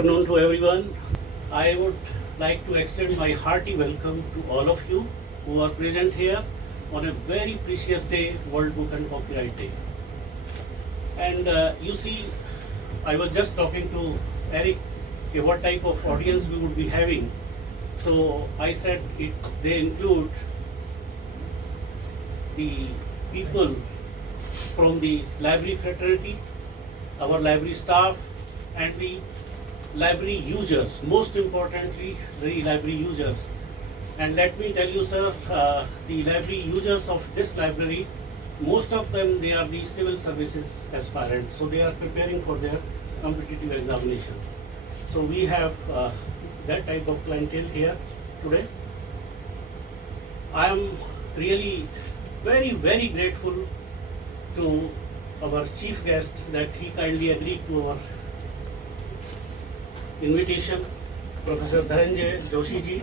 afternoon to everyone. I would like to extend my hearty welcome to all of you who are present here on a very precious day, World Book and Copyright Day. And you see, I was just talking to Eric what type of audience we would be having. So I said they include the people from the library fraternity, our library staff, and the library users, most importantly the library users. And let me tell you, sir, the library users of this library, most of them, they are the civil services aspirants, so they are preparing for their competitive examinations. So we have that type of clientele here today. I am really very, very grateful to our chief guest that he kindly agreed to our invitation, Professor Dhananjay Joshi ji,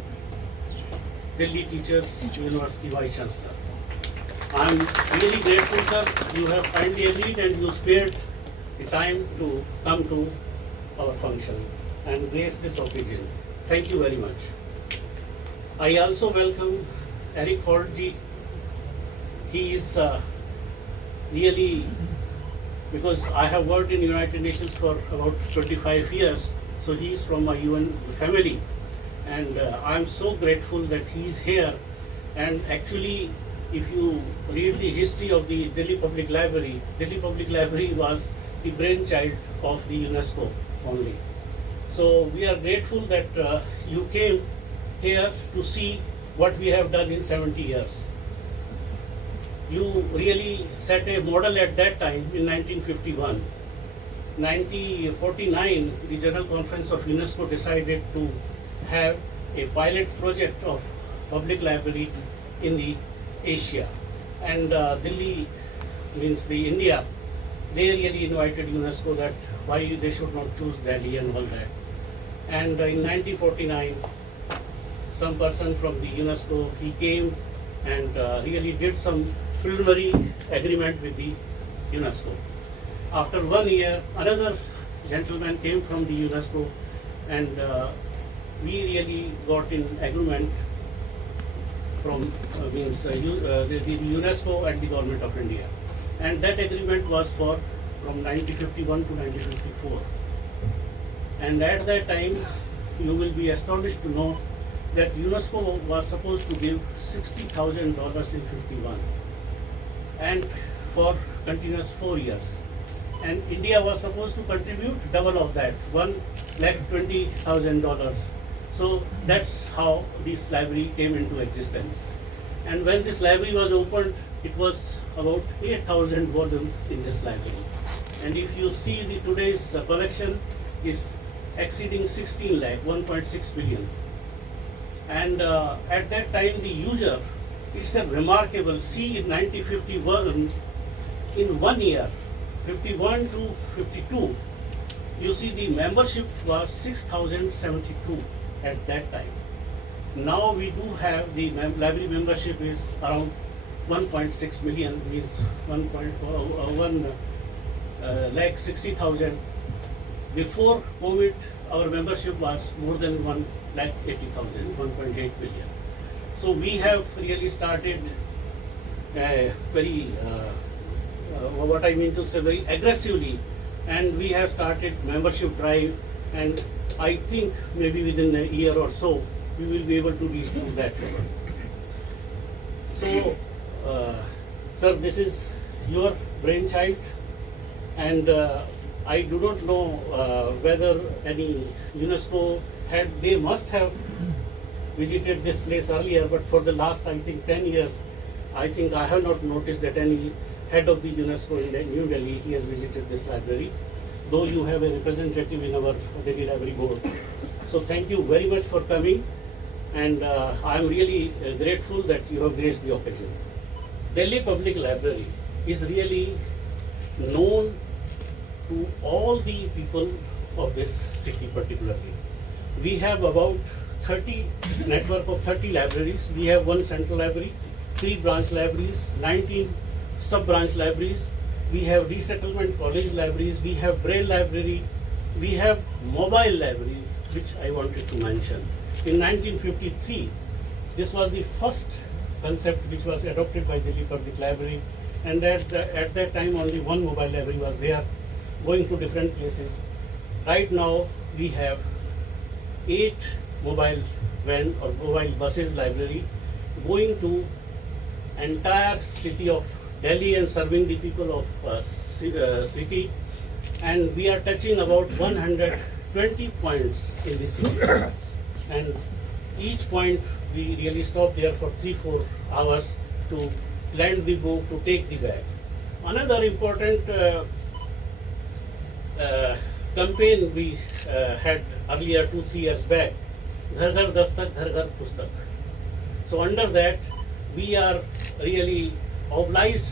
Delhi Teachers University Vice Chancellor. I am really grateful, sir. You have kindly agreed and you spared the time to come to our function and grace this occasion. Thank you very much. I also welcome Eric Ford ji. He is really, because I have worked in United Nations for about 25 years, so he is from my UN family, and I am so grateful that he is here. And actually, if you read the history of the Delhi Public Library was the brainchild of the UNESCO only. So we are grateful that you came here to see what we have done in 70 years. You really set a model at that time in 1951. 1949, the General Conference of UNESCO decided to have a pilot project of public library in the Asia. And Delhi, means the India, they really invited UNESCO that why they should not choose Delhi and all that. And in 1949, some person from the UNESCO, he came and really did some preliminary agreement with the UNESCO. After 1 year, another gentleman came from the UNESCO, and we really got in agreement from the UNESCO and the Government of India. And that agreement was for from 1951 to 1954. And at that time, you will be astonished to know that UNESCO was supposed to give $60,000 in 51, and for continuous 4 years. And India was supposed to contribute double of that, $1,20,000. So that's how this library came into existence. And when this library was opened, it was about 8,000 volumes in this library. And if you see the today's collection is exceeding 16 lakh, 1.6 billion. And at that time, the user, it's a remarkable, see in 1951, in 1 year, 51 to 52, you see the membership was 6,072 at that time. Now we do have the library membership is around 1.6 million, means 1 lakh 60,000. Before COVID, our membership was more than 1 lakh 80,000, 1.8 billion. So we have really started very, what I mean to say, very aggressively, and we have started membership drive, and I think maybe within a year or so, we will be able to reach to that level. So, sir, this is your brainchild, and I do not know whether any UNESCO they must have visited this place earlier, but for the last, I think, 10 years, I think I have not noticed that any head of the UNESCO in New Delhi, he has visited this library, though you have a representative in our Delhi Library Board. So thank you very much for coming, and I am really grateful that you have graced the occasion. Delhi Public Library is really known to all the people of this city particularly. We have about 30 network of 30 libraries. We have one central library, 3 branch libraries, 19 sub-branch libraries. We have resettlement college libraries. We have Braille library. we have mobile library, which I wanted to mention. In 1953, this was the first concept which was adopted by Delhi Public Library, and at that time only one mobile library was there, going to different places. Right now we have 8 mobile van or mobile buses library going to entire city of Delhi and serving the people of city, and we are touching about 120 points in the city, and each point we really stop there for 3-4 hours to land the book, to take the bag. Another important campaign we had earlier 2-3 years back, Ghar Ghar Dastak, Ghar Ghar Pustak. So under that, we are really obliged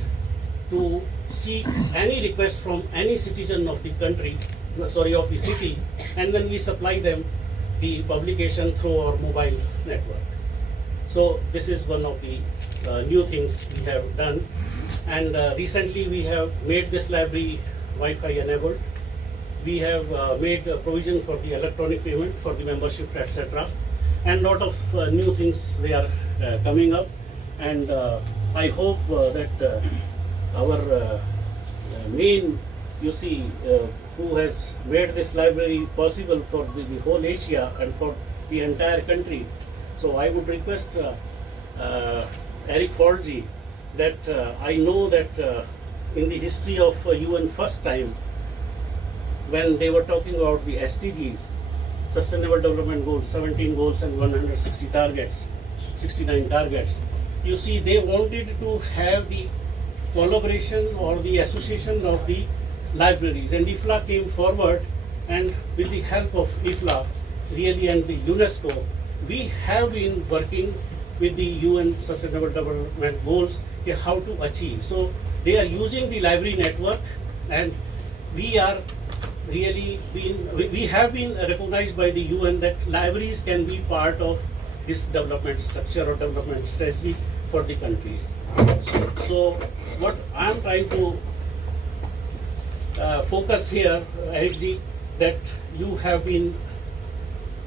to seek any request from any citizen of the country, of the city, and then we supply them the publication through our mobile network. So this is one of the new things we have done, and recently we have made this library Wi-Fi enabled. We have made a provision for the electronic payment for the membership, etc. And lot of new things they are coming up, and I hope that our main, who has made this library possible for the whole Asia and for the entire country. So I would request Eric Fordji that I know that in the history of UN first time, when they were talking about the SDGs, Sustainable Development Goals, 17 goals and 160 targets, 69 targets, they wanted to have the collaboration or the association of the libraries, and IFLA came forward, and with the help of IFLA really and the UNESCO, we have been working with the UN Sustainable Development Goals how to achieve. So they are using the library network, and we are really we have been recognized by the UN that libraries can be part of this development structure or development strategy for the countries. So what I am trying to focus here, Ericji, that you have been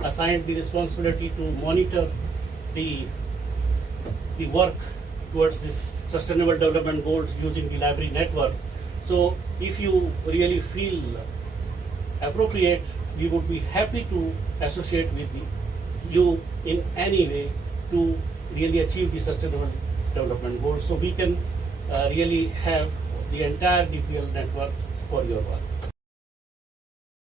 assigned the responsibility to monitor the work towards this sustainable development goals using the library network. So if you really feel appropriate, we would be happy to associate with you in any way to really achieve the sustainable development goals, so we can really have the entire DPL network for your work.